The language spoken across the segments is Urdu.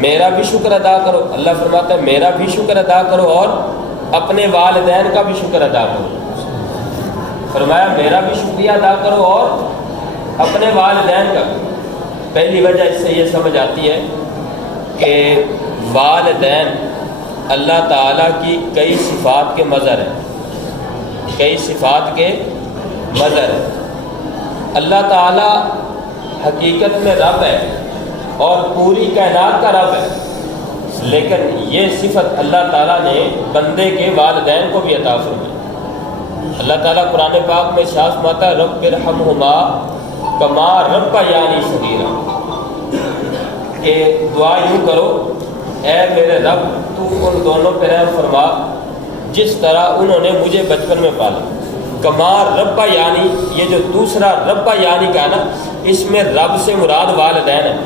میرا بھی شکر ادا کرو. اللہ فرماتا ہے میرا بھی شکر ادا کرو اور اپنے والدین کا بھی شکر ادا کرو. فرمایا میرا بھی شکریہ ادا کرو اور اپنے والدین کا بھی. پہلی وجہ اس سے یہ سمجھ آتی ہے کہ والدین اللہ تعالیٰ کی کئی صفات کے مظہر ہیں، کئی صفات کے مظہر ہیں. اللہ تعالیٰ حقیقت میں رب ہے اور پوری کائنات کا رب ہے، لیکن یہ صفت اللہ تعالیٰ نے بندے کے والدین کو بھی عطا فرمائی. اللہ تعالیٰ قرآن پاک میں ارشاد فرماتا ہے رب ارحمہما کما ربیانی صغیرا، کہ دعا یوں کرو اے میرے رب تو ان دونوں پہ رحم فرما جس طرح انہوں نے مجھے بچپن میں پالا. کما ربا یعنی یہ جو دوسرا ربا یعنی کا نا، اس میں رب سے مراد والدین ہے،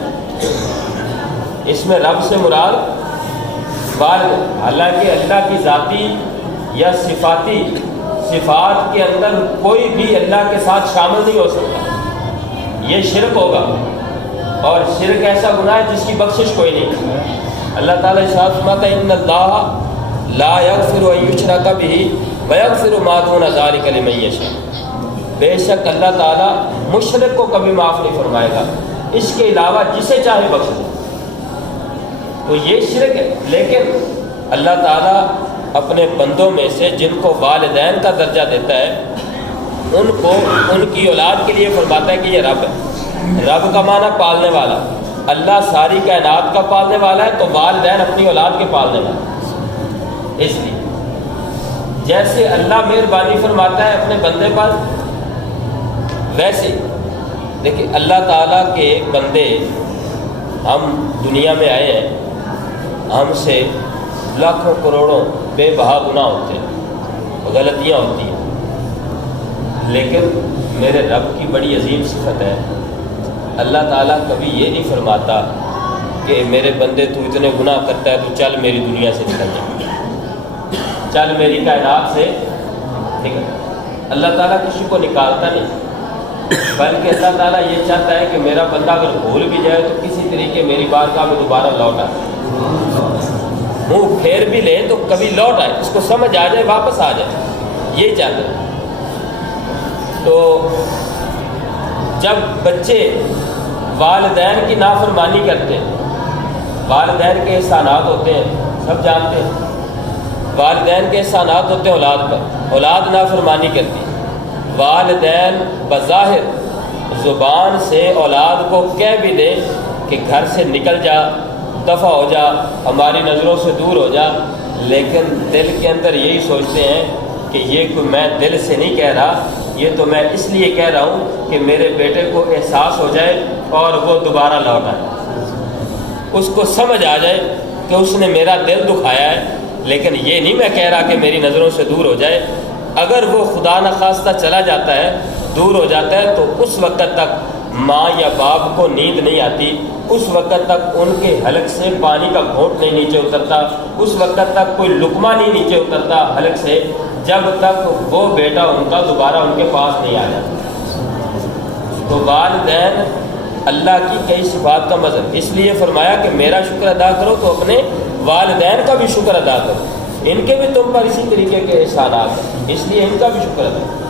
اس میں رب سے مراد والدین. حالانکہ اللہ کی ذاتی یا صفاتی صفات کے اندر کوئی بھی اللہ کے ساتھ شامل نہیں ہو سکتا، یہ شرک ہوگا، اور شرک ایسا گناہ ہے جس کی بخشش کوئی نہیں. اللہ تعالیٰ ارشاد فرماتا ہے ان اللہ لا یغفر ان یشرک بہ ویغفر ما دون ذلک لمن یشاء. بے شک اللہ تعالیٰ مشرک کو کبھی معاف نہیں فرمائے گا، اس کے علاوہ جسے چاہے بخش دے. تو یہ شرک ہے. لیکن اللہ تعالیٰ اپنے بندوں میں سے جن کو والدین کا درجہ دیتا ہے ان کو ان کی اولاد کے لیے فرماتا ہے کہ یہ رب ہے. رب کا معنی پالنے والا. اللہ ساری کائنات کا پالنے والا ہے تو والدین اپنی اولاد کے پالنے والا. اس لیے جیسے اللہ مہربانی فرماتا ہے اپنے بندے پر، ویسے دیکھیں اللہ تعالیٰ کے بندے، ہم دنیا میں آئے ہیں، ہم سے لاکھوں کروڑوں بے بہا گناہ ہوتے ہیں، غلطیاں ہوتی ہیں، لیکن میرے رب کی بڑی عظیم صفت ہے اللہ تعالیٰ کبھی یہ نہیں فرماتا کہ میرے بندے تو اتنے گناہ کرتا ہے تو چل میری دنیا سے نکل جا، چل میری کائنات سے نکل. اللہ تعالیٰ کسی کو نکالتا نہیں، بلکہ اللہ تعالیٰ یہ چاہتا ہے کہ میرا بندہ اگر بھول بھی جائے تو کسی طریقے میری بارگاہ میں دوبارہ لوٹ آئے، منہ پھیر بھی لے تو کبھی لوٹ آئے، اس کو سمجھ آ جائے، واپس آ جائے، یہی چاہتا ہے. تو جب بچے والدین کی نافرمانی کرتے ہیں، والدین کے احسانات ہوتے ہیں سب جانتے ہیں، والدین کے احسانات ہوتے ہیں اولاد پر، اولاد نافرمانی کرتی ہے. والدین بظاہر زبان سے اولاد کو کہہ بھی دے کہ گھر سے نکل جا، دفع ہو جا، ہماری نظروں سے دور ہو جا، لیکن دل کے اندر یہی سوچتے ہیں کہ یہ کوئی میں دل سے نہیں کہہ رہا، یہ تو میں اس لیے کہہ رہا ہوں کہ میرے بیٹے کو احساس ہو جائے اور وہ دوبارہ لوٹ آئے، اس کو سمجھ آ جائے کہ اس نے میرا دل دکھایا ہے، لیکن یہ نہیں میں کہہ رہا کہ میری نظروں سے دور ہو جائے. اگر وہ خدا نخواستہ چلا جاتا ہے، دور ہو جاتا ہے، تو اس وقت تک ماں یا باپ کو نیند نہیں آتی، اس وقت تک ان کے حلق سے پانی کا گھونٹ نہیں نیچے اترتا، اس وقت تک کوئی لقمہ نہیں نیچے اترتا حلق سے، جب تک وہ بیٹا ان کا دوبارہ ان کے پاس نہیں آ جاتا. تو والدین اللہ کی کئی صفات کا مظہر، اس لیے فرمایا کہ میرا شکر ادا کرو تو اپنے والدین کا بھی شکر ادا کرو، ان کے بھی تم پر اسی طریقے کے احسانات ہیں، اس لیے ان کا بھی شکر ادا کرو.